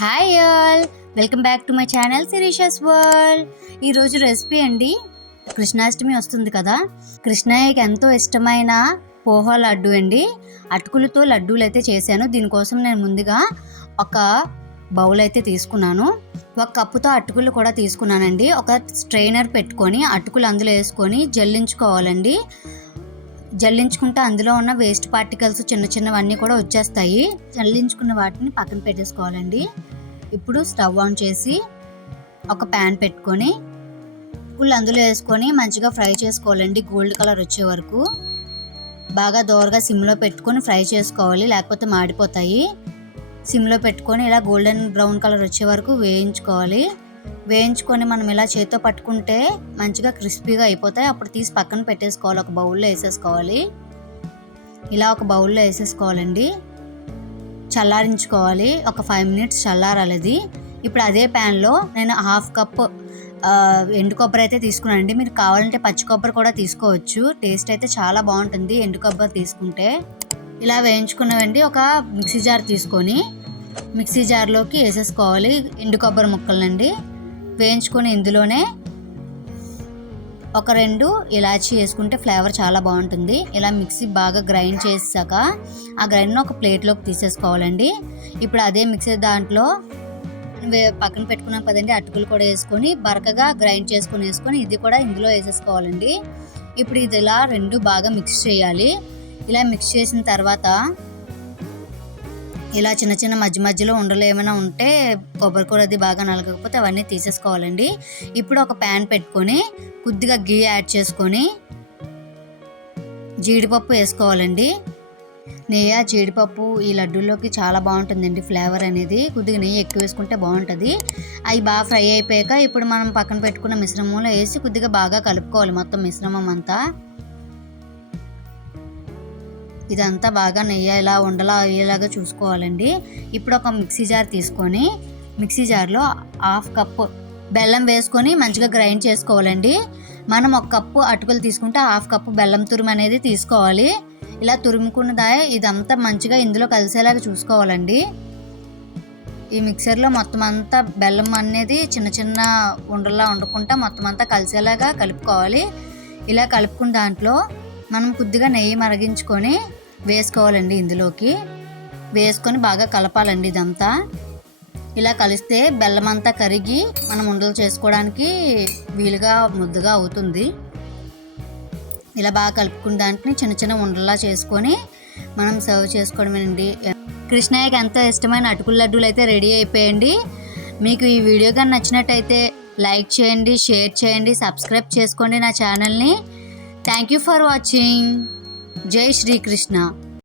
Hi all, welcome back to my channel Sirisha's world. ఈరోజు recipe అండి, కృష్ణాష్టమి వస్తుంది కదా, కృష్ణయ్యకి ఎంతో ఇష్టమైన పోహా లడ్డు అండి. అటుకులతో లడ్డూలు అయితే చేశాను. దీనికోసం నేను ముందుగా ఒక బౌల్ అయితే తీసుకున్నాను. ఒక కప్పుతో అటుకులు కూడా తీసుకున్నానండి. ఒక స్ట్రైనర్ పెట్టుకొని అటుకులు అందులో వేసుకొని జల్లించుకోవాలండి. జల్లించుకుంటే అందులో ఉన్న వేస్ట్ పార్టికల్స్ చిన్న చిన్నవన్నీ కూడా వచ్చేస్తాయి. జల్లించుకున్న వాటిని పక్కన పెట్టేసుకోవాలండి. ఇప్పుడు స్టవ్ ఆన్ చేసి ఒక ప్యాన్ పెట్టుకొని అటుకులు అందులో వేసుకొని మంచిగా ఫ్రై చేసుకోవాలండి. గోల్డ్ కలర్ వచ్చే వరకు బాగా దోరగా సిమ్లో పెట్టుకొని ఫ్రై చేసుకోవాలి, లేకపోతే మాడిపోతాయి. సిమ్లో పెట్టుకొని ఇలా గోల్డెన్ బ్రౌన్ కలర్ వచ్చే వరకు వేయించుకోవాలి. వేయించుకొని మనం ఇలా చేత్తో పట్టుకుంటే మంచిగా క్రిస్పీగా అయిపోతాయి. అప్పుడు తీసి పక్కన పెట్టేసుకోవాలి, ఒక బౌల్లో వేసేసుకోవాలి. ఇలా ఒక బౌల్లో వేసేసుకోవాలండి. చల్లారించుకోవాలి, ఒక 5 minutes చల్లారాలి. ఇప్పుడు అదే ప్యాన్లో నేను 1/2 cup ఎండు కొబ్బరి అయితే తీసుకున్నానండి. మీరు కావాలంటే పచ్చి కొబ్బరి కూడా తీసుకోవచ్చు. టేస్ట్ అయితే చాలా బాగుంటుంది ఎండు కొబ్బరి తీసుకుంటే. ఇలా వేయించుకున్నవండి ఒక మిక్సీ జార్ తీసుకొని మిక్సీ జార్లోకి వేసేసుకోవాలి ఎండు కొబ్బరి ముక్కలనండి. వేయించుకొని ఇందులోనే ఒక 2 ఇలాచీ వేసుకుంటే ఫ్లేవర్ చాలా బాగుంటుంది. ఇలా మిక్సీ బాగా గ్రైండ్ చేసాక ఆ గ్రైండ్ను ఒక ప్లేట్లోకి తీసేసుకోవాలండి. ఇప్పుడు అదే మిక్సీ దాంట్లో పక్కన పెట్టుకున్నాం కదండి, అటుకులు కూడా వేసుకొని బరకగా గ్రైండ్ వేసుకొని ఇది కూడా ఇందులో వేసేసుకోవాలండి. ఇప్పుడు ఇది ఇలా 2 బాగా మిక్స్ చేయాలి. ఇలా మిక్స్ చేసిన తర్వాత ఇలా చిన్న చిన్న మధ్యలో ఉండలు ఏమైనా ఉంటే కొబ్బరి కూర అది బాగా నలగకపోతే అవన్నీ తీసేసుకోవాలండి. ఇప్పుడు ఒక ప్యాన్ పెట్టుకొని కొద్దిగా గీ యాడ్ చేసుకొని జీడిపప్పు వేసుకోవాలండి. నెయ్యి జీడిపప్పు ఈ లడ్డూల్లోకి చాలా బాగుంటుందండి ఫ్లేవర్ అనేది. కొద్దిగా నెయ్యి ఎక్కువ వేసుకుంటే బాగుంటుంది. అవి బాగా ఫ్రై అయిపోయాక ఇప్పుడు మనం పక్కన పెట్టుకున్న మిశ్రమంలో వేసి కొద్దిగా బాగా కలుపుకోవాలి మొత్తం మిశ్రమం అంతా. ఇదంతా బాగా నెయ్యి ఇలా ఉండలా అయ్యేలాగా చూసుకోవాలండి. ఇప్పుడు ఒక మిక్సీ జార్ తీసుకొని మిక్సీ జార్లో 1/2 cup బెల్లం వేసుకొని మంచిగా గ్రైండ్ చేసుకోవాలండి. మనం 1 cup అటుకులు తీసుకుంటే 1/2 cup బెల్లం తురుము అనేది తీసుకోవాలి. ఇలా తురుముకున్నదా ఇదంతా మంచిగా ఇందులో కలిసేలాగా చూసుకోవాలండి. ఈ మిక్సర్లో మొత్తం అంతా బెల్లం అనేది చిన్న చిన్న ఉండల్లా వండుకుంటా మొత్తం అంతా కలిసేలాగా కలుపుకోవాలి. ఇలా కలుపుకున్న దాంట్లో మనం కొద్దిగా నెయ్యి మరిగించుకొని వేసుకోవాలండి. ఇందులోకి వేసుకొని బాగా కలపాలండి. ఇదంతా ఇలా కలిస్తే బెల్లం అంతా కరిగి మనం ఉండలు చేసుకోవడానికి వీలుగా ముద్దగా అవుతుంది. ఇలా బాగా కలుపుకున్న దాంట్లో చిన్న చిన్న ఉండల్లా చేసుకొని మనం సర్వ్ చేసుకోవడమేనండి. కృష్ణయ్యకి ఎంతో ఇష్టమైన అటుకుల లడ్డూలు అయితే రెడీ అయిపోయండి. మీకు ఈ వీడియో కానీ నచ్చినట్టయితే లైక్ చేయండి, షేర్ చేయండి, సబ్స్క్రైబ్ చేసుకోండి నా ఛానల్ని. Thank you for watching. జై శ్రీకృష్ణ.